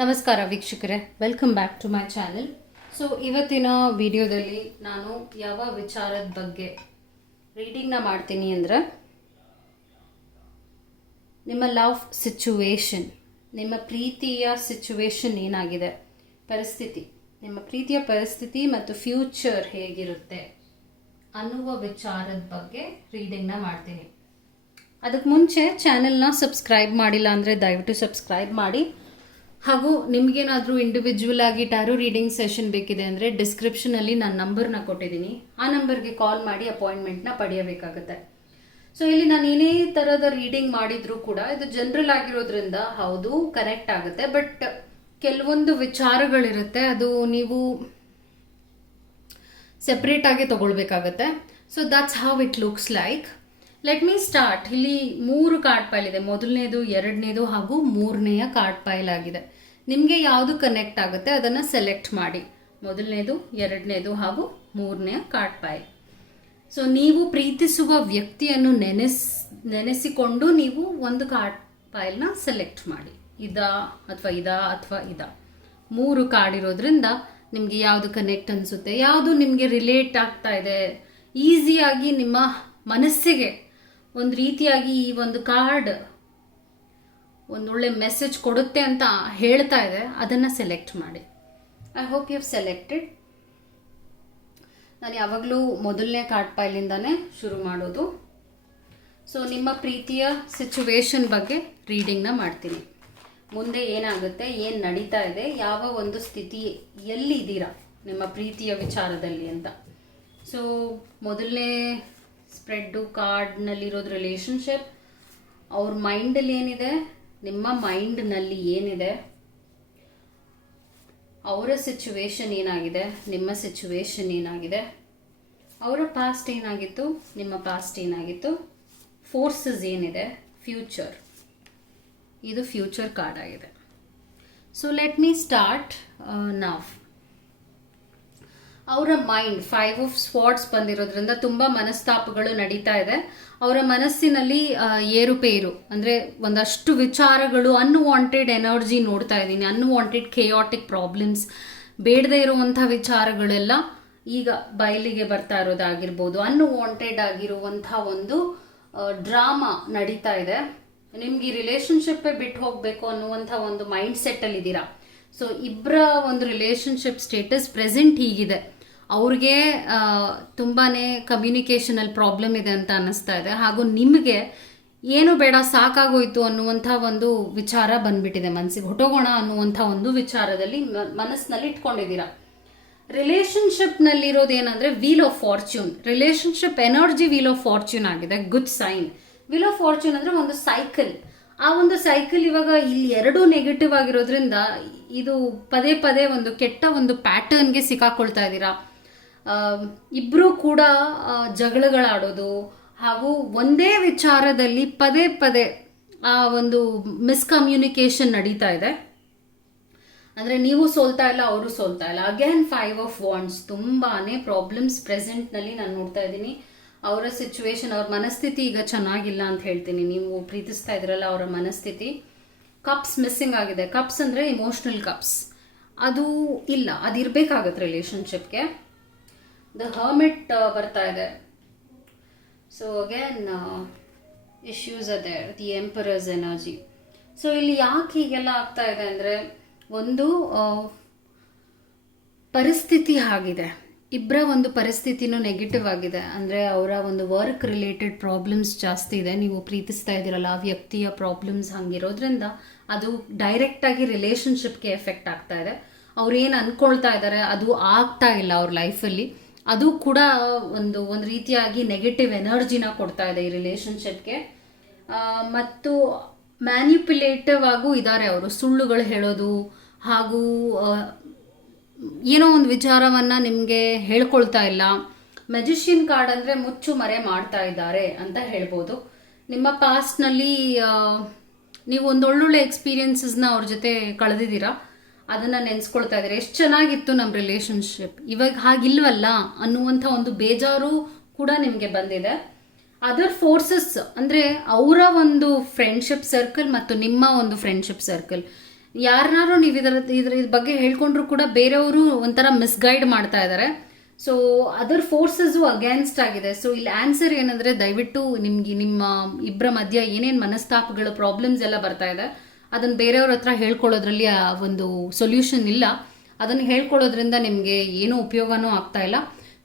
ನಮಸ್ಕಾರ ವೀಕ್ಷಕರೇ, welcome back to my channel. So ಇವತ್ತಿನ ವಿಡಿಯೋದಲ್ಲಿ ನಾನು ಯಾವ ವಿಚಾರದ ಬಗ್ಗೆ ರೀಡಿಂಗ್ನ ಮಾಡ್ತೀನಿ ಅಂದರೆ, ನಿಮ್ಮ ಲವ್ ಸಿಚುವೇಶನ್, ನಿಮ್ಮ ಪ್ರೀತಿಯ ಸಿಚುವೇಶನ್ ಏನಾಗಿದೆ, ಪರಿಸ್ಥಿತಿ, ನಿಮ್ಮ ಪ್ರೀತಿಯ ಪರಿಸ್ಥಿತಿ ಮತ್ತು ಫ್ಯೂಚರ್ ಹೇಗಿರುತ್ತೆ ಅನ್ನುವ ವಿಚಾರದ ಬಗ್ಗೆ ರೀಡಿಂಗ್ನ ಮಾಡ್ತೀನಿ. ಅದಕ್ಕೆ ಮುಂಚೆ ಚಾನೆಲ್ನ ಸಬ್ಸ್ಕ್ರೈಬ್ ಮಾಡಿಲ್ಲ ಅಂದರೆ ದಯವಿಟ್ಟು ಸಬ್ಸ್ಕ್ರೈಬ್ ಮಾಡಿ. ಹಾಗೂ ನಿಮಗೇನಾದರೂ ಇಂಡಿವಿಜುವಲ್ ಆಗಿ ಟ್ಯಾರೋ ರೀಡಿಂಗ್ ಸೆಷನ್ ಬೇಕಿದೆ ಅಂದರೆ ಡಿಸ್ಕ್ರಿಪ್ಷನಲ್ಲಿ ನಾನು ನಂಬರ್ನ ಕೊಟ್ಟಿದ್ದೀನಿ. ಆ ನಂಬರ್ಗೆ ಕಾಲ್ ಮಾಡಿ ಅಪಾಯಿಂಟ್ಮೆಂಟ್ನ ಪಡೆಯಬೇಕಾಗುತ್ತೆ. ಸೊ ಇಲ್ಲಿ ನಾನು ಏನೇ ಥರದ ರೀಡಿಂಗ್ ಮಾಡಿದರೂ ಕೂಡ ಇದು ಜನರಲ್ ಆಗಿರೋದ್ರಿಂದ ಹೌದು ಕನೆಕ್ಟ್ ಆಗುತ್ತೆ, ಬಟ್ ಕೆಲವೊಂದು ವಿಚಾರಗಳಿರುತ್ತೆ, ಅದು ನೀವು ಸೆಪ್ರೇಟ್ ಆಗಿ ತಗೊಳ್ಬೇಕಾಗತ್ತೆ. So that's how it looks like. Let me start. ಇಲ್ಲಿ 3 ಕಾರ್ಡ್ ಪೈಲ್ ಇದೆ. ಮೊದಲನೇದು, ಎರಡನೇದು ಹಾಗೂ 3ನೇಯ ಕಾರ್ಡ್ ಪೈಲ್ ಆಗಿದೆ. ನಿಮಗೆ ಯಾವುದು ಕನೆಕ್ಟ್ ಆಗುತ್ತೆ ಅದನ್ನು ಸೆಲೆಕ್ಟ್ ಮಾಡಿ. ಮೊದಲನೇದು, ಎರಡನೇದು ಹಾಗೂ 3ನೇಯ ಕಾರ್ಡ್ ಪೈಲ್. ಸೊ ನೀವು ಪ್ರೀತಿಸುವ ವ್ಯಕ್ತಿಯನ್ನು ನೆನೆಸಿಕೊಂಡು ನೀವು ಒಂದು ಕಾರ್ಡ್ ಪೈಲ್ನ ಸೆಲೆಕ್ಟ್ ಮಾಡಿ. ಇದಾ ಅಥವಾ ಇದಾ ಅಥವಾ ಇದಾ. 3 ಕಾರ್ಡ್ ಇರೋದ್ರಿಂದ ನಿಮಗೆ ಯಾವುದು ಕನೆಕ್ಟ್ ಅನಿಸುತ್ತೆ, ಯಾವುದು ನಿಮಗೆ ರಿಲೇಟ್ ಆಗ್ತಾ ಇದೆ, ಈಸಿಯಾಗಿ ನಿಮ್ಮ ಮನಸ್ಸಿಗೆ ಒಂದು ರೀತಿಯಾಗಿ ಈ ಒಂದು ಕಾರ್ಡ್ ಒಂದೊಳ್ಳೆ ಮೆಸೇಜ್ ಕೊಡುತ್ತೆ ಅಂತ ಹೇಳ್ತಾ ಇದೆ, ಅದನ್ನು ಸೆಲೆಕ್ಟ್ ಮಾಡಿ. I hope you have selected. ನಾನು ಯಾವಾಗಲೂ ಮೊದಲನೇ ಕಾರ್ಡ್ ಪೈಲಿಂದಾನೇ ಶುರು ಮಾಡೋದು. ಸೊ ನಿಮ್ಮ ಪ್ರೀತಿಯ ಸಿಚುವೇಶನ್ ಬಗ್ಗೆ ರೀಡಿಂಗ್ನ ಮಾಡ್ತೀನಿ. ಮುಂದೆ ಏನಾಗುತ್ತೆ, ಏನು ನಡೀತಾ ಇದೆ, ಯಾವ ಒಂದು ಸ್ಥಿತಿ ಎಲ್ಲಿದ್ದೀರಾ ನಿಮ್ಮ ಪ್ರೀತಿಯ ವಿಚಾರದಲ್ಲಿ ಅಂತ. ಸೊ ಮೊದಲನೇ ಸ್ಪ್ರೆಡ್ಡು ಕಾರ್ಡ್ನಲ್ಲಿರೋದು ರಿಲೇಷನ್ಶಿಪ್, ಅವ್ರ ಮೈಂಡಲ್ಲಿ ಏನಿದೆ, ನಿಮ್ಮ ಮೈಂಡ್ನಲ್ಲಿ ಏನಿದೆ, ಅವರ ಸಿಚುವೇಶನ್ ಏನಾಗಿದೆ, ನಿಮ್ಮ ಸಿಚುವೇಶನ್ ಏನಾಗಿದೆ, ಅವರ ಪಾಸ್ಟ್ ಏನಾಗಿತ್ತು, ನಿಮ್ಮ ಪಾಸ್ಟ್ ಏನಾಗಿತ್ತು, ಫೋರ್ಸಸ್ ಏನಿದೆ, ಫ್ಯೂಚರ್. ಇದು ಫ್ಯೂಚರ್ ಕಾರ್ಡ್ ಆಗಿದೆ. ಸೊ ಲೆಟ್ ಮೀ ಸ್ಟಾರ್ಟ್ ನಾವ್. ಅವರ ಮೈಂಡ್ 5 ಆಫ್ ಸ್ವಾರ್ಡ್ಸ್ ಬಂದಿರೋದ್ರಿಂದ ತುಂಬ ಮನಸ್ತಾಪಗಳು ನಡೀತಾ ಇದೆ. ಅವರ ಮನಸ್ಸಿನಲ್ಲಿ ಏರುಪೇರು, ಅಂದರೆ ಒಂದಷ್ಟು ವಿಚಾರಗಳು, ಅನ್ವಾಂಟೆಡ್ ಎನರ್ಜಿ ನೋಡ್ತಾ ಇದ್ದೀನಿ, ಅನ್ವಾಂಟೆಡ್ ಕೆಯಾಟಿಕ್ ಪ್ರಾಬ್ಲಮ್ಸ್, ಬೇಡದೇ ಇರುವಂಥ ವಿಚಾರಗಳೆಲ್ಲ ಈಗ ಬಯಲಿಗೆ ಬರ್ತಾ ಇರೋದಾಗಿರ್ಬೋದು. ಅನ್ವಾಂಟೆಡ್ ಆಗಿರುವಂಥ ಒಂದು ಡ್ರಾಮಾ ನಡೀತಾ ಇದೆ. ನಿಮ್ಗೆ ಈ ರಿಲೇಷನ್ಶಿಪ್ಪೇ ಬಿಟ್ಟು ಹೋಗಬೇಕು ಅನ್ನುವಂಥ ಒಂದು ಮೈಂಡ್ ಸೆಟ್ಟಲ್ಲಿ ಇದ್ದೀರಾ. ಸೊ ಇಬ್ಬರ ಒಂದು ರಿಲೇಷನ್ಶಿಪ್ ಸ್ಟೇಟಸ್ ಪ್ರೆಸೆಂಟ್ ಹೀಗಿದೆ. ಅವ್ರಿಗೆ ತುಂಬಾ ಕಮ್ಯುನಿಕೇಷನಲ್ಲಿ ಪ್ರಾಬ್ಲಮ್ ಇದೆ ಅಂತ ಅನ್ನಿಸ್ತಾ ಇದೆ. ಹಾಗೂ ನಿಮಗೆ ಏನು ಬೇಡ, ಸಾಕಾಗೋಯ್ತು ಅನ್ನುವಂಥ ಒಂದು ವಿಚಾರ ಬಂದ್ಬಿಟ್ಟಿದೆ ಮನಸ್ಸಿಗೆ. ಹೊಟ್ಟೋಗೋಣ ಅನ್ನುವಂಥ ಒಂದು ವಿಚಾರದಲ್ಲಿ ಮನಸ್ಸಿನಲ್ಲಿ ಇಟ್ಕೊಂಡಿದ್ದೀರಾ. ರಿಲೇಷನ್ಶಿಪ್ನಲ್ಲಿರೋದು ಏನಂದರೆ wheel of fortune. Relationship energy wheel of fortune ಆಗಿದೆ. Good sign. Wheel of fortune ಅಂದರೆ ಒಂದು ಸೈಕಲ್. ಆ ಒಂದು ಸೈಕಲ್ ಇವಾಗ ಇಲ್ಲಿ 2 ನೆಗೆಟಿವ್ ಆಗಿರೋದ್ರಿಂದ ಇದು ಪದೇ ಪದೇ ಒಂದು ಕೆಟ್ಟ ಒಂದು ಪ್ಯಾಟರ್ನ್ಗೆ ಸಿಕ್ಕಾಕೊಳ್ತಾ ಇದ್ದೀರಾ. ಇಬ್ಬರೂ ಕೂಡ ಜಗಳಗಳಾಡೋದು ಹಾಗೂ ಒಂದೇ ವಿಚಾರದಲ್ಲಿ ಪದೇ ಪದೇ ಆ ಒಂದು ಮಿಸ್ಕಮ್ಯುನಿಕೇಷನ್ ನಡೀತಾ ಇದೆ. ಅಂದರೆ ನೀವು ಸೋಲ್ತಾ ಇಲ್ಲ, ಅವರು ಸೋಲ್ತಾ ಇಲ್ಲ. Again 5 of wands. ತುಂಬಾ ಪ್ರಾಬ್ಲಮ್ಸ್ ಪ್ರೆಸೆಂಟ್ನಲ್ಲಿ ನಾನು ನೋಡ್ತಾ ಇದ್ದೀನಿ. ಅವರ ಸಿಚುವೇಶನ್, ಅವ್ರ ಮನಸ್ಥಿತಿ ಈಗ ಚೆನ್ನಾಗಿಲ್ಲ ಅಂತ ಹೇಳ್ತೀನಿ. ನೀವು ಪ್ರೀತಿಸ್ತಾ ಇದ್ರಲ್ಲ, ಅವರ ಮನಸ್ಥಿತಿ. ಕಪ್ಸ್ ಮಿಸ್ಸಿಂಗ್ ಆಗಿದೆ. ಕಪ್ಸ್ ಅಂದರೆ ಇಮೋಷ್ನಲ್ ಕಪ್ಸ್. ಅದು ಇಲ್ಲ, ಅದು ಇರಬೇಕಾಗತ್ತೆ ರಿಲೇಷನ್ಶಿಪ್ಗೆ. ದ ಹರ್ಮಿಟ್ ಬರ್ತಾ ಇದೆ. ಸೊ ಅಗೇನ್ ಇಶ್ಯೂಸ್ ಅದೇ, ದಿ ಎಂಪರರ್ಸ್ ಎನರ್ಜಿ. ಸೊ ಇಲ್ಲಿ ಯಾಕೆ ಹೀಗೆಲ್ಲ ಆಗ್ತಾ ಇದೆ ಅಂದರೆ, ಒಂದು ಪರಿಸ್ಥಿತಿ ಆಗಿದೆ. ಇಬ್ಬರ ಒಂದು ಪರಿಸ್ಥಿತಿನೂ ನೆಗೆಟಿವ್ ಆಗಿದೆ. ಅಂದರೆ ಅವರ ಒಂದು ವರ್ಕ್ ರಿಲೇಟೆಡ್ ಪ್ರಾಬ್ಲಮ್ಸ್ ಜಾಸ್ತಿ ಇದೆ. ನೀವು ಪ್ರೀತಿಸ್ತಾ ಇದ್ದೀರಲ್ಲ ಆ ವ್ಯಕ್ತಿಯ ಪ್ರಾಬ್ಲಮ್ಸ್ ಹಂಗಿರೋದ್ರಿಂದ ಅದು ಡೈರೆಕ್ಟಾಗಿ ರಿಲೇಷನ್ಶಿಪ್ಗೆ ಎಫೆಕ್ಟ್ ಆಗ್ತಾ ಇದೆ. ಅವ್ರು ಏನು ಅಂದ್ಕೊಳ್ತಾ ಇದ್ದಾರೆ ಅದು ಆಗ್ತಾ ಇಲ್ಲ ಅವ್ರ ಲೈಫಲ್ಲಿ. ಅದು ಕೂಡ ಒಂದು ರೀತಿಯಾಗಿ ನೆಗೆಟಿವ್ ಎನರ್ಜಿನ ಕೊಡ್ತಾ ಇದೆ ಈ ರಿಲೇಷನ್ಶಿಪ್ಗೆ. ಮತ್ತು ಮ್ಯಾನ್ಯುಪ್ಯುಲೇಟಿವ್ ಆಗೂ ಇದ್ದಾರೆ ಅವರು. ಸುಳ್ಳುಗಳು ಹೇಳೋದು ಹಾಗೂ ಏನೋ ಒಂದು ವಿಚಾರವನ್ನು ನಿಮಗೆ ಹೇಳ್ಕೊಳ್ತಾ ಇಲ್ಲ. ಮೆಜಿಷಿಯನ್ ಕಾರ್ಡ್ ಅಂದರೆ ಮುಚ್ಚು ಮರೆ ಮಾಡ್ತಾ ಇದ್ದಾರೆ ಅಂತ ಹೇಳ್ಬೋದು. ನಿಮ್ಮ ಪಾಸ್ಟ್ನಲ್ಲಿ ನೀವು ಒಂದೊಳ್ಳೊಳ್ಳೆ ಎಕ್ಸ್ಪೀರಿಯನ್ಸಸ್ನ ಅವ್ರ ಜೊತೆ ಕಳೆದಿದ್ದೀರಾ. ಅದನ್ನು ನೆನೆಸ್ಕೊಳ್ತಾ ಇದ್ದಾರೆ. ಎಷ್ಟು ಚೆನ್ನಾಗಿತ್ತು ನಮ್ಮ ರಿಲೇಷನ್ಶಿಪ್, ಇವಾಗ ಹಾಗಿಲ್ವಲ್ಲ ಅನ್ನುವಂಥ ಒಂದು ಬೇಜಾರು ಕೂಡ ನಿಮಗೆ ಬಂದಿದೆ. ಅದರ್ ಫೋರ್ಸಸ್ ಅಂದರೆ ಅವರ ಒಂದು ಫ್ರೆಂಡ್ಶಿಪ್ ಸರ್ಕಲ್ ಮತ್ತು ನಿಮ್ಮ ಒಂದು ಫ್ರೆಂಡ್ಶಿಪ್ ಸರ್ಕಲ್ ಯಾರನ್ನಾರು ನೀವು ಇದ್ರ ಬಗ್ಗೆ ಹೇಳ್ಕೊಂಡ್ರು ಕೂಡ ಬೇರೆಯವರು ಒಂಥರ ಮಿಸ್ಗೈಡ್ ಮಾಡ್ತಾ ಇದ್ದಾರೆ. ಸೊ ಅದರ್ ಫೋರ್ಸಸ್ಸು ಅಗೇನ್ಸ್ಟ್ ಆಗಿದೆ. ಸೊ ಇಲ್ಲಿ ಆನ್ಸರ್ ಏನಂದ್ರೆ, ದಯವಿಟ್ಟು ನಿಮ್ಗೆ ನಿಮ್ಮ ಇಬ್ಬರ ಮಧ್ಯ ಏನೇನು ಮನಸ್ತಾಪಗಳು ಪ್ರಾಬ್ಲಮ್ಸ್ ಎಲ್ಲ ಬರ್ತಾ ಇದೆ ಅದನ್ನ ಬೇರೆಯವ್ರ ಹತ್ರ ಹೇಳ್ಕೊಳ್ಳೋದ್ರಲ್ಲಿ ಆ ಒಂದು ಸೊಲ್ಯೂಷನ್ ಇಲ್ಲ. ಅದನ್ನು ಹೇಳ್ಕೊಳ್ಳೋದ್ರಿಂದ ನಿಮಗೆ ಏನೂ ಉಪಯೋಗನೂ ಆಗ್ತಾ ಇಲ್ಲ.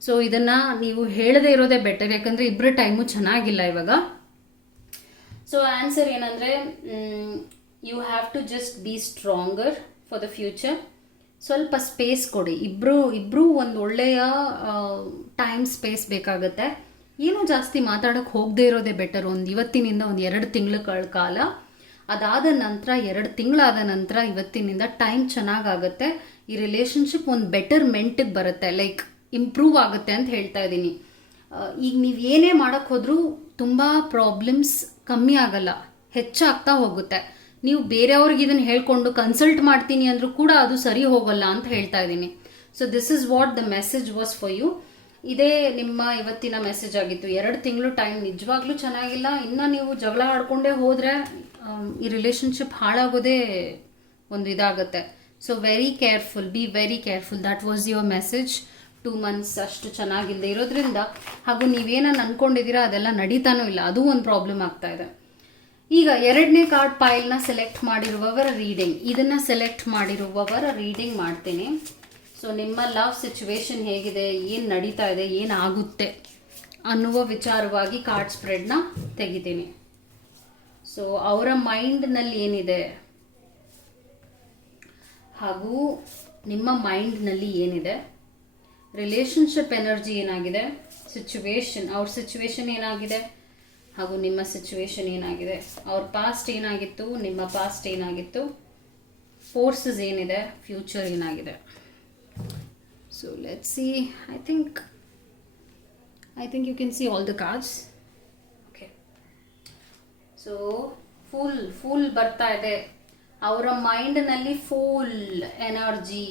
ಸೊ ಇದನ್ನ ನೀವು ಹೇಳದೇ ಇರೋದೇ ಬೆಟರ್, ಯಾಕಂದ್ರೆ ಇಬ್ಬರ ಟೈಮು ಚೆನ್ನಾಗಿಲ್ಲ ಇವಾಗ. ಸೊ ಆನ್ಸರ್ ಏನಂದ್ರೆ, you have to just be stronger for the future. ಸ್ವಲ್ಪ ಸ್ಪೇಸ್ ಕೊಡಿ, ಇಬ್ರು ಒಂದು ಒಳ್ಳೆಯ ಟೈಮ್ ಸ್ಪೇಸ್ ಬೇಕಾಗುತ್ತೆ. ಏನೂ ಜಾಸ್ತಿ ಮಾತಾಡೋಕ್ಕೆ ಹೋಗದೆ ಇರೋದೇ ಬೆಟರ್. ಇವತ್ತಿನಿಂದ 2 ತಿಂಗಳ ಕಾಲ, ಅದಾದ ನಂತರ 2 ತಿಂಗಳಾದ ನಂತರ ಇವತ್ತಿನಿಂದ ಟೈಮ್ ಚೆನ್ನಾಗಾಗುತ್ತೆ. ಈ ರಿಲೇಶನ್ಶಿಪ್ ಒಂದು ಬೆಟರ್ಮೆಂಟಿಗೆ ಬರುತ್ತೆ, ಲೈಕ್ ಇಂಪ್ರೂವ್ ಆಗುತ್ತೆ ಅಂತ ಹೇಳ್ತಾ ಇದ್ದೀನಿ. ಈಗ ನೀವು ಏನೇ ಮಾಡೋಕ್ಕೆ ಹೋದ್ರೂ ತುಂಬ ಪ್ರಾಬ್ಲಮ್ಸ್ ಕಮ್ಮಿ ಆಗಲ್ಲ, ಹೆಚ್ಚಾಗ್ತಾ ಹೋಗುತ್ತೆ. ನೀವು ಬೇರೆಯವ್ರಿಗೆ ಇದನ್ನು ಹೇಳ್ಕೊಂಡು ಕನ್ಸಲ್ಟ್ ಮಾಡ್ತೀನಿ ಅಂದರೂ ಕೂಡ ಅದು ಸರಿ ಹೋಗಲ್ಲ ಅಂತ ಹೇಳ್ತಾ ಇದ್ದೀನಿ. So this is what the message was for you. ಇದೇ ನಿಮ್ಮ ಇವತ್ತಿನ ಮೆಸೇಜ್ ಆಗಿತ್ತು. 2 ತಿಂಗಳು ಟೈಮ್ ನಿಜವಾಗ್ಲೂ ಚೆನ್ನಾಗಿಲ್ಲ. ಇನ್ನು ನೀವು ಜಗಳ ಆಡ್ಕೊಂಡೇ ಹೋದರೆ ಈ ರಿಲೇಶನ್ಶಿಪ್ ಹಾಳಾಗೋದೇ ಒಂದು ಇದಾಗುತ್ತೆ. So very careful, be very careful. That was your message. 2 months ಅಷ್ಟು ಚೆನ್ನಾಗಿಲ್ಲದೆ ಇರೋದ್ರಿಂದ, ಹಾಗೂ ನೀವೇನನ್ನು ಅಂದ್ಕೊಂಡಿದ್ದೀರಾ ಅದೆಲ್ಲ ನಡೀತಾನೂ ಇಲ್ಲ, ಅದು ಒಂದು ಪ್ರಾಬ್ಲಮ್ ಆಗ್ತಾ ಇದೆ. ಈಗ 2ನೇ ಕಾರ್ಡ್ ಪೈಲ್ನ ಸೆಲೆಕ್ಟ್ ಮಾಡಿರುವವರ ರೀಡಿಂಗ್, ಇದನ್ನು ಸೆಲೆಕ್ಟ್ ಮಾಡಿರುವವರ ರೀಡಿಂಗ್ ಮಾಡ್ತೀನಿ. ಸೊ ನಿಮ್ಮ ಲವ್ ಸಿಚುವೇಶನ್ ಹೇಗಿದೆ, ಏನು ನಡೀತಾ ಇದೆ, ಏನಾಗುತ್ತೆ ಅನ್ನುವ ವಿಚಾರವಾಗಿ ಕಾರ್ಡ್ ಸ್ಪ್ರೆಡ್ನ ತೆಗಿತೀನಿ. ಸೊ ಅವರ ಮೈಂಡ್ನಲ್ಲಿ ಏನಿದೆ ಹಾಗೂ ನಿಮ್ಮ ಮೈಂಡ್ನಲ್ಲಿ ಏನಿದೆ, ರಿಲೇಶನ್ಶಿಪ್ ಎನರ್ಜಿ ಏನಾಗಿದೆ, ಸಿಚುವೇಶನ್, ಅವ್ರ ಸಿಚುವೇಶನ್ ಏನಾಗಿದೆ ಹಾಗೂ ನಿಮ್ಮ ಸಿಚುವೇಶನ್ ಏನಾಗಿದೆ, ಅವ್ರ ಪಾಸ್ಟ್ ಏನಾಗಿತ್ತು, ನಿಮ್ಮ ಪಾಸ್ಟ್ ಏನಾಗಿತ್ತು, ಫೋರ್ಸಸ್ ಏನಿದೆ, ಫ್ಯೂಚರ್ ಏನಾಗಿದೆ. So let's see. I think you can see all the cards. Okay, so full ಬರ್ತಾ ಇದೆ. ಅವರ ಮೈಂಡ್ನಲ್ಲಿ ಫುಲ್ ಎನರ್ಜಿ,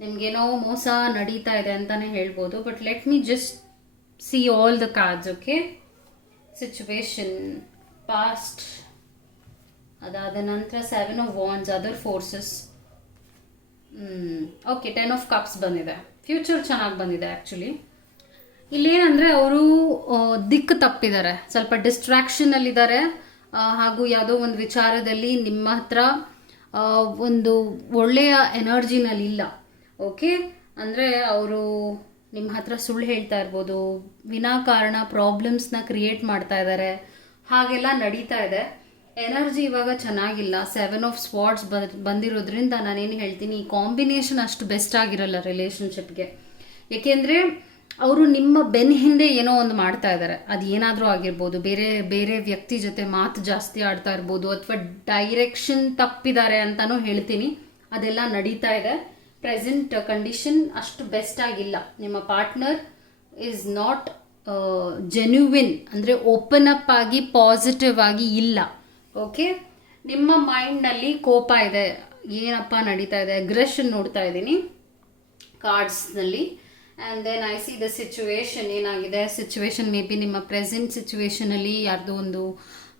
ನಿಮಗೇನೋ ಮೋಸ ನಡೀತಾ ಇದೆ ಅಂತಲೇ ಹೇಳ್ಬೋದು. But let me just C all the cards. Okay, situation, past, ಅದಾದ ನಂತರ 7 of wands, other forces. Okay, 10 of cups ಬಂದಿದೆ. ಫ್ಯೂಚರ್ ಚೆನ್ನಾಗಿ ಬಂದಿದೆ. ಆ್ಯಕ್ಚುಲಿ ಇಲ್ಲೇನಂದರೆ ಅವರು ದಿಕ್ಕು ತಪ್ಪಿದ್ದಾರೆ, ಸ್ವಲ್ಪ ಡಿಸ್ಟ್ರಾಕ್ಷನಲ್ಲಿದ್ದಾರೆ, ಹಾಗೂ ಯಾವುದೋ ಒಂದು ವಿಚಾರದಲ್ಲಿ ನಿಮ್ಮ ಹತ್ರ ಒಂದು ಒಳ್ಳೆಯ ಎನರ್ಜಿನಲ್ಲಿಲ್ಲ. ಓಕೆ, ಅಂದರೆ ಅವರು ನಿಮ್ಮ ಹತ್ರ ಸುಳ್ಳು ಹೇಳ್ತಾ ಇರ್ಬೋದು, ವಿನಾಕಾರಣ ಪ್ರಾಬ್ಲಮ್ಸ್ನ ಕ್ರಿಯೇಟ್ ಮಾಡ್ತಾ ಇದ್ದಾರೆ, ಹಾಗೆಲ್ಲ ನಡೀತಾ ಇದೆ. ಎನರ್ಜಿ ಇವಾಗ ಚೆನ್ನಾಗಿಲ್ಲ. 7 ಆಫ್ ಸ್ವಾರ್ಡ್ಸ್ ಬಂದಿರೋದ್ರಿಂದ ನಾನೇನು ಹೇಳ್ತೀನಿ, ಈ ಕಾಂಬಿನೇಷನ್ ಅಷ್ಟು ಬೆಸ್ಟ್ ಆಗಿರಲ್ಲ ರಿಲೇಶನ್ಶಿಪ್ಗೆ. ಏಕೆಂದರೆ ಅವರು ನಿಮ್ಮ ಬೆನ್ನ ಹಿಂದೆ ಏನೋ ಒಂದು ಮಾಡ್ತಾ ಇದ್ದಾರೆ. ಅದು ಏನಾದರೂ ಆಗಿರ್ಬೋದು, ಬೇರೆ ವ್ಯಕ್ತಿ ಜೊತೆ ಮಾತು ಜಾಸ್ತಿ ಆಡ್ತಾ ಇರ್ಬೋದು, ಅಥವಾ ಡೈರೆಕ್ಷನ್ ತಪ್ಪಿದ್ದಾರೆ ಅಂತಲೂ ಹೇಳ್ತೀನಿ. ಅದೆಲ್ಲ ನಡೀತಾ ಇದೆ. ಪ್ರೆಸೆಂಟ್ ಕಂಡೀಷನ್ ಅಷ್ಟು ಬೆಸ್ಟ್ ಆಗಿಲ್ಲ. ನಿಮ್ಮ ಪಾರ್ಟ್ನರ್ ಈಸ್ ನಾಟ್ ಜೆನ್ಯುವಿನ್, ಅಂದರೆ ಓಪನ್ ಅಪ್ ಆಗಿ ಪಾಸಿಟಿವ್ ಆಗಿ ಇಲ್ಲ. ಓಕೆ, ನಿಮ್ಮ ಮೈಂಡ್ನಲ್ಲಿ ಕೋಪ ಇದೆ, ಏನಪ್ಪ ನಡೀತಾ ಇದೆ, ಅಗ್ರೆಷನ್ ನೋಡ್ತಾ ಇದ್ದೀನಿ ಕಾರ್ಡ್ಸ್ನಲ್ಲಿ. And then I see the situation ಏನಾಗಿದೆ. ಸಿಚುವೇಶನ್ ಮೇ ಬಿ ನಿಮ್ಮ ಪ್ರೆಸೆಂಟ್ ಸಿಚುವೇಶನಲ್ಲಿ ಯಾರ್ದೋ ಒಂದು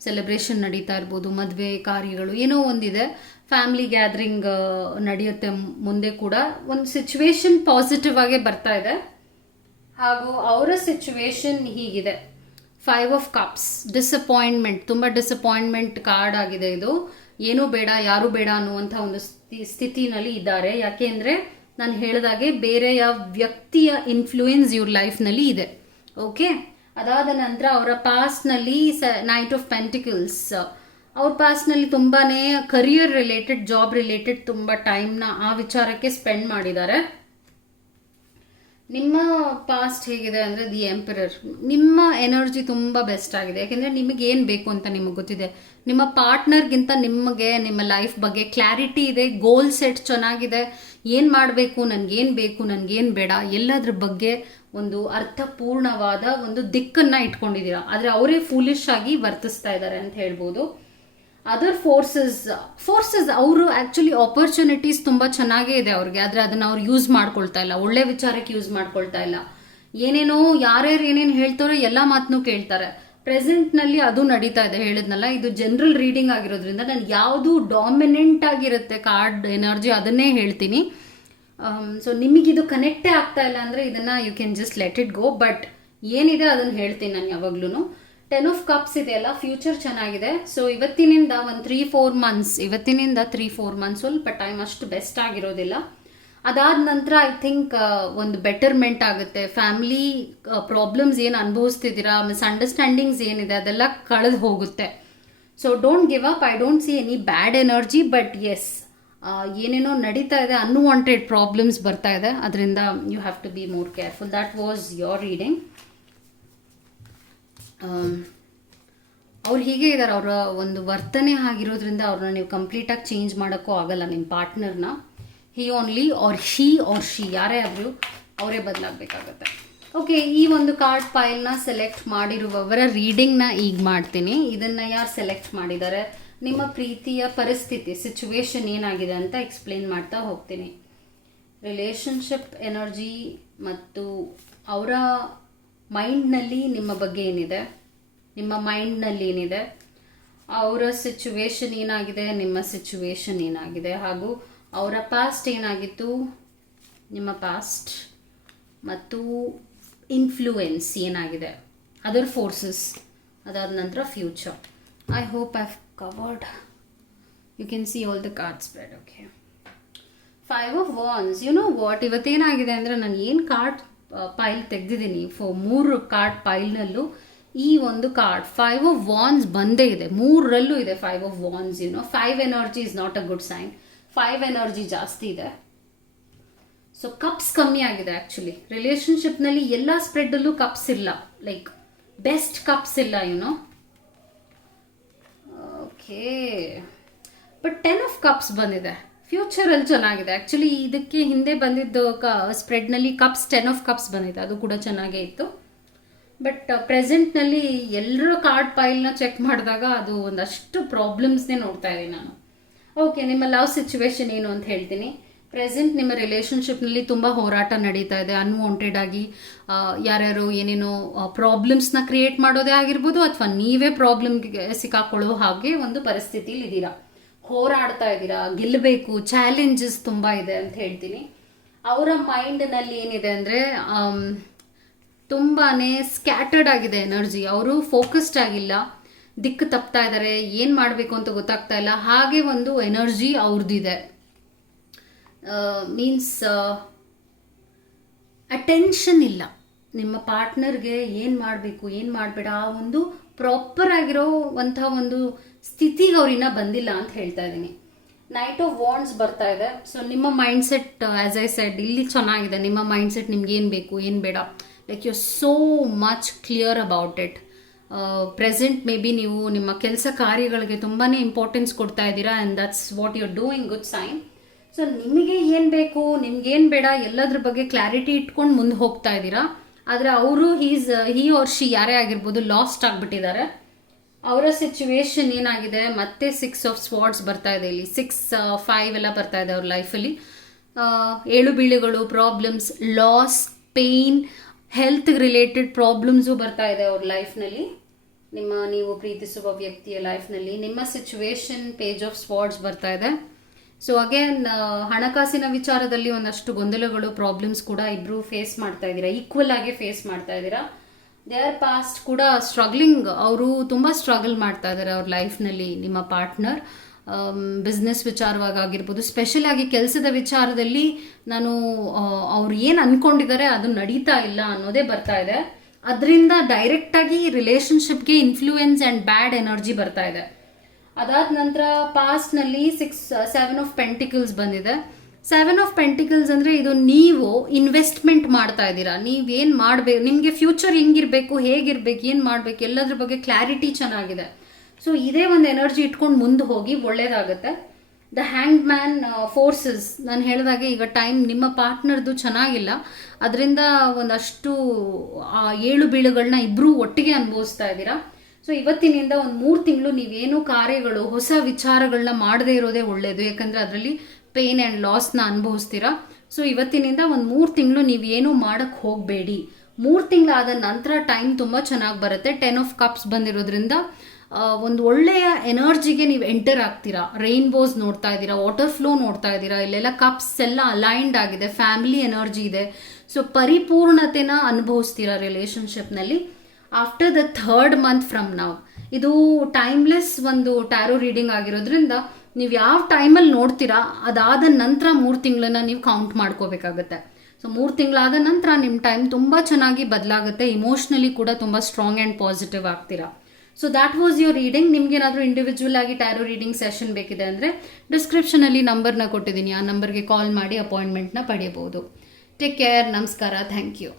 ಸೆಲೆಬ್ರೇಷನ್ ನಡೀತಾ ಇರ್ಬೋದು, ಮದುವೆ ಕಾರ್ಯಗಳು ಏನೋ ಒಂದಿದೆ, ಫ್ಯಾಮಿಲಿ ಗ್ಯಾದರಿಂಗ್ ನಡೆಯುತ್ತೆ ಮುಂದೆ ಕೂಡ. ಒಂದು ಸಿಚುವೇಶನ್ ಪಾಸಿಟಿವ್ ಆಗೇ ಬರ್ತಾ ಇದೆ. ಹಾಗೂ ಅವರ ಸಿಚುವೇಶನ್ ಹೀಗಿದೆ. 5 ಆಫ್ ಕಪ್ಸ್, ಡಿಸಪಾಯಿಂಟ್ಮೆಂಟ್, ತುಂಬ ಡಿಸಪಾಯಿಂಟ್ಮೆಂಟ್ ಕಾರ್ಡ್ ಆಗಿದೆ ಇದು. ಏನೂ ಬೇಡ, ಯಾರೂ ಬೇಡ ಅನ್ನುವಂಥ ಒಂದು ಸ್ಥಿತಿನಲ್ಲಿ ಇದ್ದಾರೆ. ಯಾಕೆ ಅಂದರೆ ನಾನು ಹೇಳಿದಾಗೆ ಬೇರೆಯ ವ್ಯಕ್ತಿಯ ಇನ್ಫ್ಲೂಯೆನ್ಸ್ ಇವ್ರ ಲೈಫ್ನಲ್ಲಿ ಇದೆ. ಓಕೆ, ಅದಾದ ನಂತರ ಅವರ ಪಾಸ್ಟ್ನಲ್ಲಿ ನೈಟ್ ಆಫ್ ಪೆಂಟಿಕಲ್ಸ್, ಅವ್ರ ಪಾಸ್ಟ್ನಲ್ಲಿ ತುಂಬಾ ಕರಿಯರ್ ರಿಲೇಟೆಡ್, ಜಾಬ್ ರಿಲೇಟೆಡ್ ತುಂಬ ಟೈಮ್ನ ಆ ವಿಚಾರಕ್ಕೆ ಸ್ಪೆಂಡ್ ಮಾಡಿದ್ದಾರೆ. ನಿಮ್ಮ ಪಾಸ್ಟ್ ಹೇಗಿದೆ ಅಂದರೆ ದಿ ಎಂಪರರ್. ನಿಮ್ಮ ಎನರ್ಜಿ ತುಂಬ ಬೆಸ್ಟ್ ಆಗಿದೆ. ಯಾಕೆಂದರೆ ನಿಮಗೆ ಏನು ಬೇಕು ಅಂತ ನಿಮಗೆ ಗೊತ್ತಿದೆ. ನಿಮ್ಮ ಪಾರ್ಟ್ನರ್ಗಿಂತ ನಿಮಗೆ ನಿಮ್ಮ ಲೈಫ್ ಬಗ್ಗೆ ಕ್ಲಾರಿಟಿ ಇದೆ, ಗೋಲ್ ಸೆಟ್ ಚೆನ್ನಾಗಿದೆ. ಏನು ಮಾಡಬೇಕು, ನನಗೇನು ಬೇಕು, ನನಗೇನು ಬೇಡ, ಎಲ್ಲದ್ರ ಬಗ್ಗೆ ಒಂದು ಅರ್ಥಪೂರ್ಣವಾದ ಒಂದು ದಿಕ್ಕನ್ನು ಇಟ್ಕೊಂಡಿದ್ದೀರಾ. ಆದರೆ ಅವರೇ ಫೂಲಿಶ್ ಆಗಿ ವರ್ತಿಸ್ತಾ ಇದ್ದಾರೆ ಅಂತ ಹೇಳ್ಬೋದು. ಅದರ್ ಫೋರ್ಸಸ್ ಅವರು ಆ್ಯಕ್ಚುಲಿ ಆಪರ್ಚುನಿಟೀಸ್ ತುಂಬ ಚೆನ್ನಾಗೇ ಇದೆ ಅವ್ರಿಗೆ, ಆದರೆ ಅದನ್ನು ಅವ್ರು ಯೂಸ್ ಮಾಡ್ಕೊಳ್ತಾ ಇಲ್ಲ, ಒಳ್ಳೆ ವಿಚಾರಕ್ಕೆ ಯೂಸ್ ಮಾಡ್ಕೊಳ್ತಾ ಇಲ್ಲ. ಏನೇನೋ ಯಾರ್ಯಾರು ಏನೇನು ಹೇಳ್ತಾರೋ ಎಲ್ಲ ಮಾತನ್ನೂ ಕೇಳ್ತಾರೆ, ಪ್ರೆಸೆಂಟ್ನಲ್ಲಿ ಅದು ನಡೀತಾ ಇದೆ, ಹೇಳಿದ್ನಲ್ಲ. ಇದು ಜನರಲ್ ರೀಡಿಂಗ್ ಆಗಿರೋದ್ರಿಂದ ನಾನು ಯಾವುದು ಡಾಮಿನೆಂಟ್ ಆಗಿರುತ್ತೆ ಕಾರ್ಡ್ ಎನರ್ಜಿ ಅದನ್ನೇ ಹೇಳ್ತೀನಿ. ಸೊ ನಿಮಗಿದು ಕನೆಕ್ಟೇ ಆಗ್ತಾ ಇಲ್ಲ ಅಂದರೆ ಇದನ್ನು you can just let it go. But ಏನಿದೆ ಅದನ್ನು ಹೇಳ್ತೀನಿ ನಾನು ಯಾವಾಗ್ಲೂ. 10 ಆಫ್ ಕಪ್ಸ್ ಇದೆಯಲ್ಲ, ಫ್ಯೂಚರ್ ಚೆನ್ನಾಗಿದೆ. ಸೊ ಇವತ್ತಿನಿಂದ ಒಂದು 3-4 ಮಂತ್ಸ್, ಇವತ್ತಿನಿಂದ 3-4 ಮಂತ್ಸ್ ಸ್ವಲ್ಪ ಟೈಮ್ ಅಷ್ಟು ಬೆಸ್ಟ್ ಆಗಿರೋದಿಲ್ಲ. ಅದಾದ ನಂತರ ಐ ಥಿಂಕ್ ಒಂದು ಬೆಟರ್ಮೆಂಟ್ ಆಗುತ್ತೆ. ಫ್ಯಾಮಿಲಿ ಪ್ರಾಬ್ಲಮ್ಸ್ ಏನು ಅನುಭವಿಸ್ತಿದ್ದೀರಾ, ಮಿಸ್ಅಂಡರ್ಸ್ಟ್ಯಾಂಡಿಂಗ್ಸ್ ಏನಿದೆ ಅದೆಲ್ಲ ಕಳೆದು ಹೋಗುತ್ತೆ. So don't give up. I don't see any bad energy, but yes ಏನೇನೋ ನಡೀತಾ ಇದೆ, ಅನ್ವಾಂಟೆಡ್ ಪ್ರಾಬ್ಲಮ್ಸ್ ಬರ್ತಾ ಇದೆ. ಅದರಿಂದ you have to be more careful. That was your reading. ಅವ್ರು ಹೀಗೆ ಇದ್ದಾರೆ, ಅವರ ಒಂದು ವರ್ತನೆ ಆಗಿರೋದ್ರಿಂದ ಅವ್ರನ್ನ ನೀವು ಕಂಪ್ಲೀಟಾಗಿ ಚೇಂಜ್ ಮಾಡೋಕ್ಕೂ ಆಗಲ್ಲ. ನಿಮ್ಮ ಪಾರ್ಟ್ನರ್ನ ಹಿ ಓನ್ಲಿ ಆರ್ ಶಿ ಯಾರೇ ಆದರೂ ಅವರೇ ಬದಲಾಗಬೇಕಾಗತ್ತೆ. ಓಕೆ, ಈ ಒಂದು ಕಾರ್ಡ್ ಫೈಲ್ನ ಸೆಲೆಕ್ಟ್ ಮಾಡಿರುವವರ ರೀಡಿಂಗ್ನ ಈಗ ಮಾಡ್ತೀನಿ. ಇದನ್ನು ಯಾರು ಸೆಲೆಕ್ಟ್ ಮಾಡಿದ್ದಾರೆ, ನಿಮ್ಮ ಪ್ರೀತಿಯ ಪರಿಸ್ಥಿತಿ ಸಿಚುವೇಶನ್ ಏನಾಗಿದೆ ಅಂತ ಎಕ್ಸ್ಪ್ಲೇನ್ ಮಾಡ್ತಾ ಹೋಗ್ತೀನಿ. ರಿಲೇಷನ್ಶಿಪ್ ಎನರ್ಜಿ ಮತ್ತು ಅವರ ಮೈಂಡ್ನಲ್ಲಿ ನಿಮ್ಮ ಬಗ್ಗೆ ಏನಿದೆ, ನಿಮ್ಮ ಮೈಂಡ್ನಲ್ಲಿ ಏನಿದೆ, ಅವರ ಸಿಚುವೇಶನ್ ಏನಾಗಿದೆ, ನಿಮ್ಮ ಸಿಚುವೇಶನ್ ಏನಾಗಿದೆ, ಹಾಗೂ ಅವರ ಪಾಸ್ಟ್ ಏನಾಗಿತ್ತು, ನಿಮ್ಮ ಪಾಸ್ಟ್, ಮತ್ತು ಇನ್ಫ್ಲೂಯೆನ್ಸ್ ಏನಾಗಿದೆ, ಅದರ್ ಫೋರ್ಸಸ್, ಅದಾದ ನಂತರ future. I hope I have covered. You can see all the card spread. Okay, 5 of wands. You know what, ಇವತ್ತೇನಾಗಿದೆ ಅಂದರೆ ನಾನು ಏನು ಕಾರ್ಡ್ ಪೈಲ್ ತೆಗೆದಿದ್ದೀನಿ, 3 ಕಾರ್ಡ್ ಪೈಲ್ನಲ್ಲೂ ಈ ಒಂದು ಕಾರ್ಡ್ 5 ಆಫ್ ವಾನ್ಸ್ ಬಂದೇ ಇದೆ. 3ರಲ್ಲೂ ಇದೆ 5 of wands. 5 energy is not a good sign. 5 energy ಜಾಸ್ತಿ ಇದೆ. ಸೊ ಕಪ್ಸ್ ಕಮ್ಮಿ ಆಗಿದೆ ಆ್ಯಕ್ಚುಲಿ. ರಿಲೇಷನ್ಶಿಪ್ನಲ್ಲಿ ಎಲ್ಲ ಸ್ಪ್ರೆಡ್ಡಲ್ಲೂ ಕಪ್ಸ್ ಇಲ್ಲ, ಲೈಕ್ ಬೆಸ್ಟ್ ಕಪ್ಸ್ ಇಲ್ಲ. ಓಕೆ, ಬಟ್ 10 ಆಫ್ ಕಪ್ಸ್ ಬಂದಿದೆ. ಫ್ಯೂಚರಲ್ಲಿ ಚೆನ್ನಾಗಿದೆ ಆ್ಯಕ್ಚುಲಿ. ಇದಕ್ಕೆ ಹಿಂದೆ ಬಂದಿದ್ದು ಸ್ಪ್ರೆಡ್ನಲ್ಲಿ ಕಪ್ಸ್ 10 ಆಫ್ ಕಪ್ಸ್ ಬಂದಿದೆ, ಅದು ಕೂಡ ಚೆನ್ನಾಗೇ ಇತ್ತು. ಬಟ್ ಪ್ರೆಸೆಂಟ್ನಲ್ಲಿ ಎಲ್ಲರ ಕಾರ್ಡ್ ಪೈಲ್ನ ಚೆಕ್ ಮಾಡಿದಾಗ ಅದು ಒಂದಷ್ಟು ಪ್ರಾಬ್ಲಮ್ಸ್ನೇ ನೋಡ್ತಾ ಇದ್ದೀನಿ ನಾನು. ಓಕೆ, ನಿಮ್ಮ ಲವ್ ಸಿಚುವೇಶನ್ ಏನು ಅಂತ ಹೇಳ್ತೀನಿ. ಪ್ರೆಸೆಂಟ್ ನಿಮ್ಮ ರಿಲೇಷನ್ಶಿಪ್ನಲ್ಲಿ ತುಂಬ ಹೋರಾಟ ನಡೀತಾ ಇದೆ. ಅನ್ವಾಂಟೆಡ್ ಆಗಿ ಯಾರ್ಯಾರು ಏನೇನೋ ಪ್ರಾಬ್ಲಮ್ಸ್ನ ಕ್ರಿಯೇಟ್ ಮಾಡೋದೇ ಆಗಿರ್ಬೋದು, ಅಥವಾ ನೀವೇ ಪ್ರಾಬ್ಲಮ್ಗೆ ಸಿಕ್ಕಾಕೊಳ್ಳೋ ಹಾಗೆ ಒಂದು ಪರಿಸ್ಥಿತಿಲಿ ಇದ್ದೀರಾ. ಹೋರಾಡ್ತಾ ಇದ್ದೀರಾ, ಗೆಲ್ಲಬೇಕು, ಚಾಲೆಂಜಸ್ ತುಂಬ ಇದೆ ಅಂತ ಹೇಳ್ತೀನಿ. ಅವರ ಮೈಂಡ್ನಲ್ಲಿ ಏನಿದೆ ಅಂದರೆ ತುಂಬಾ ಸ್ಕ್ಯಾಟರ್ಡ್ ಆಗಿದೆ ಎನರ್ಜಿ. ಅವರು ಫೋಕಸ್ಡ್ ಆಗಿಲ್ಲ, ದಿಕ್ಕು ತಪ್ತಾ ಇದ್ದಾರೆ, ಏನು ಮಾಡಬೇಕು ಅಂತ ಗೊತ್ತಾಗ್ತಾ ಇಲ್ಲ, ಹಾಗೆ ಒಂದು ಎನರ್ಜಿ ಅವ್ರದ್ದಿದೆ. ಮೀನ್ಸ್ ಅಟೆನ್ಷನ್ ಇಲ್ಲ. ನಿಮ್ಮ ಪಾರ್ಟ್ನರ್ಗೆ ಏನು ಮಾಡಬೇಕು ಏನು ಮಾಡಬೇಡ ಆ ಒಂದು ಪ್ರಾಪರ್ ಆಗಿರೋವಂಥ ಒಂದು ಸ್ಥಿತಿಗೆ ಅವ್ರಿನ್ನ ಬಂದಿಲ್ಲ ಅಂತ ಹೇಳ್ತಾ ಇದ್ದೀನಿ. ನೈಟ್ ಆಫ್ ವಾಂಡ್ಸ್ ಬರ್ತಾ ಇದೆ. ಸೊ ನಿಮ್ಮ ಮೈಂಡ್ಸೆಟ್, ಆ್ಯಸ್ ಐ ಸೆಡ್, ಇಲ್ಲಿ ಚೆನ್ನಾಗಿದೆ. ನಿಮ್ಮ ಮೈಂಡ್ಸೆಟ್ ನಿಮ್ಗೆ ಏನು ಬೇಕು ಏನು ಬೇಡ, like you are so much clear about it. Present maybe ನೀವು ನಿಮ್ಮ ಕೆಲಸ ಕಾರ್ಯಗಳಿಗೆ ತುಂಬಾ ಇಂಪಾರ್ಟೆನ್ಸ್ ಕೊಡ್ತಾ ಇದ್ದೀರಾ, and that's what you are doing, good sign. So ನಿಮಗೆ ಏನು ಬೇಕು ನಿಮ್ಗೇನು ಬೇಡ ಎಲ್ಲದ್ರ ಬಗ್ಗೆ ಕ್ಲಾರಿಟಿ ಇಟ್ಕೊಂಡು ಮುಂದೆ ಹೋಗ್ತಾ ಇದ್ದೀರಾ. ಆದರೆ ಅವರು ಹಿ ಆರ್ ಶಿ ಯಾರೇ ಆಗಿರ್ಬೋದು ಲಾಸ್ಟ್ ಆಗಿಬಿಟ್ಟಿದ್ದಾರೆ. ಅವರ ಸಿಚುವೇಶನ್ ಏನಾಗಿದೆ, ಮತ್ತೆ 6 ಆಫ್ ಸ್ವಾರ್ಡ್ಸ್ ಬರ್ತಾ ಇದೆ ಇಲ್ಲಿ, 6, 5 ಎಲ್ಲ ಬರ್ತಾ ಇದೆ ಅವ್ರ ಲೈಫಲ್ಲಿ. ಏಳು ಬೀಳುಗಳು, problems, loss, pain, health related problems ಬರ್ತಾ ಇದೆ ಅವ್ರ ಲೈಫ್ನಲ್ಲಿ, ನೀವು ಪ್ರೀತಿಸುವ ವ್ಯಕ್ತಿಯ ಲೈಫ್ನಲ್ಲಿ. ನಿಮ್ಮ ಸಿಚುವೇಶನ್ ಪೇಜ್ ಆಫ್ ಸ್ವಾರ್ಡ್ಸ್ ಬರ್ತಾ ಇದೆ. ಸೊ ಅಗೇನ್ ಹಣಕಾಸಿನ ವಿಚಾರದಲ್ಲಿ ಒಂದಷ್ಟು ಗೊಂದಲಗಳು, ಪ್ರಾಬ್ಲಮ್ಸ್ ಕೂಡ ಇಬ್ಬರು ಫೇಸ್ ಮಾಡ್ತಾ ಇದ್ದೀರಾ, ಈಕ್ವಲ್ ಆಗಿ ಫೇಸ್ ಮಾಡ್ತಾ ಇದ್ದೀರಾ. ದೇರ್ ಪಾಸ್ಟ್ ಕೂಡ ಸ್ಟ್ರಗ್ಲಿಂಗ್, ಅವರು ತುಂಬ ಸ್ಟ್ರಗಲ್ ಮಾಡ್ತಾ ಇದ್ದಾರೆ ಅವ್ರ ಲೈಫ್ನಲ್ಲಿ. ನಿಮ್ಮ ಪಾರ್ಟ್ನರ್ ಬಿಸ್ನೆಸ್ ವಿಚಾರವಾಗಿ ಆಗಿರ್ಬೋದು, ಸ್ಪೆಷಲ್ ಆಗಿ ಕೆಲಸದ ವಿಚಾರದಲ್ಲಿ ನಾನು ಅವ್ರು ಏನು ಅಂದ್ಕೊಂಡಿದ್ದಾರೆ ಅದು ನಡೀತಾ ಇಲ್ಲ ಅನ್ನೋದೇ ಬರ್ತಾ ಇದೆ. ಅದರಿಂದ ಡೈರೆಕ್ಟಾಗಿ ರಿಲೇಷನ್ಶಿಪ್ಗೆ ಇನ್ಫ್ಲೂಯೆನ್ಸ್ ಆ್ಯಂಡ್ ಬ್ಯಾಡ್ ಎನರ್ಜಿ ಬರ್ತಾ ಇದೆ. ಅದಾದ ನಂತರ ಪಾಸ್ಟ್ನಲ್ಲಿ 7 ಆಫ್ ಪೆಂಟಿಕಲ್ಸ್ ಬಂದಿದೆ. 7 ಆಫ್ ಪೆಂಟಿಕಲ್ಸ್ ಅಂದರೆ ಇದು ನೀವು ಇನ್ವೆಸ್ಟ್ಮೆಂಟ್ ಮಾಡ್ತಾ ಇದ್ದೀರಾ. ನೀವೇನು ಮಾಡಬೇಕು, ನಿಮಗೆ ಫ್ಯೂಚರ್ ಹೆಂಗಿರಬೇಕು, ಹೇಗಿರಬೇಕು, ಏನು ಮಾಡಬೇಕು ಎಲ್ಲದ್ರ ಬಗ್ಗೆ ಕ್ಲಾರಿಟಿ ಚೆನ್ನಾಗಿದೆ. ಸೊ ಇದೇ ಒಂದು ಎನರ್ಜಿ ಇಟ್ಕೊಂಡು ಮುಂದೆ ಹೋಗಿ ಒಳ್ಳೇದಾಗುತ್ತೆ. ದ ಹ್ಯಾಂಗ್ ಮ್ಯಾನ್ ಫೋರ್ಸಸ್, ನಾನು ಹೇಳಿದಾಗೆ ಈಗ ಟೈಮ್ ನಿಮ್ಮ ಪಾರ್ಟ್ನರ್ದು ಚೆನ್ನಾಗಿಲ್ಲ, ಅದರಿಂದ ಒಂದಷ್ಟು ಏಳು ಬೀಳುಗಳನ್ನ ಇಬ್ಬರೂ ಒಟ್ಟಿಗೆ ಅನುಭವಿಸ್ತಾ ಇದ್ದೀರಾ. ಸೊ ಇವತ್ತಿನಿಂದ ಒಂದು 3 ತಿಂಗಳು ನೀವೇನು ಕಾರ್ಯಗಳು, ಹೊಸ ವಿಚಾರಗಳನ್ನ ಮಾಡದೇ ಇರೋದೇ ಒಳ್ಳೆಯದು, ಯಾಕಂದರೆ ಅದರಲ್ಲಿ ಪೇನ್ ಆ್ಯಂಡ್ ಲಾಸ್ನ ಅನುಭವಿಸ್ತೀರಾ. ಸೊ ಇವತ್ತಿನಿಂದ ಒಂದು 3 ತಿಂಗಳು ನೀವೇನು ಮಾಡೋಕ್ಕೆ ಹೋಗಬೇಡಿ, 3 ತಿಂಗಳಾದ ನಂತರ ಟೈಮ್ ತುಂಬ ಚೆನ್ನಾಗಿ ಬರುತ್ತೆ. 10 ಆಫ್ ಕಪ್ಸ್ ಬಂದಿರೋದ್ರಿಂದ ಒಂದು ಒಳ್ಳೆಯ ಎನರ್ಜಿಗೆ ನೀವು ಎಂಟರ್ ಆಗ್ತೀರಾ. ರೈನ್ಬೋಸ್ ನೋಡ್ತಾ ಇದ್ದೀರಾ, ವಾಟರ್ ಫ್ಲೋ ನೋಡ್ತಾ ಇದ್ದೀರಾ, ಇಲ್ಲೆಲ್ಲ ಕಪ್ಸ್ ಎಲ್ಲ ಅಲೈನ್ಡ್ ಆಗಿದೆ, ಫ್ಯಾಮಿಲಿ ಎನರ್ಜಿ ಇದೆ. ಸೊ ಪರಿಪೂರ್ಣತೆನ ಅನುಭವಿಸ್ತೀರಾ ರಿಲೇಷನ್ಶಿಪ್ನಲ್ಲಿ after the 3rd month from now. ಇದು ಟೈಮ್ಲೆಸ್ ಒಂದು ಟ್ಯಾರೋ ರೀಡಿಂಗ್ ಆಗಿರೋದ್ರಿಂದ ನೀವು ಯಾವ ಟೈಮಲ್ಲಿ ನೋಡ್ತೀರಾ ಅದಾದ ನಂತರ 3 ತಿಂಗಳನ್ನ ನೀವು ಕೌಂಟ್ ಮಾಡ್ಕೋಬೇಕಾಗತ್ತೆ. ಸೊ 3 ತಿಂಗಳಾದ ನಂತರ ನಿಮ್ಮ ಟೈಮ್ ತುಂಬ ಚೆನ್ನಾಗಿ ಬದಲಾಗುತ್ತೆ. ಇಮೋಷ್ನಲಿ ಕೂಡ ತುಂಬ ಸ್ಟ್ರಾಂಗ್ ಆ್ಯಂಡ್ ಪಾಸಿಟಿವ್ ಆಗ್ತೀರಾ. So that was your reading. ನಿಮ್ಗೇನಾದರೂ ಇಂಡಿವಿಜುವಲ್ ಆಗಿ ಟ್ಯಾರೋ ರೀಡಿಂಗ್ ಸೆಷನ್ ಬೇಕಿದೆ ಅಂದರೆ ಡಿಸ್ಕ್ರಿಪ್ಷನಲ್ಲಿ ನಂಬರ್ನ ಕೊಟ್ಟಿದ್ದೀನಿ, ಆ ನಂಬರ್ಗೆ ಕಾಲ್ ಮಾಡಿ ಅಪಾಯಿಂಟ್ಮೆಂಟ್ನ ಪಡೆಯಬಹುದು. Take care. ನಮಸ್ಕಾರ. Thank you.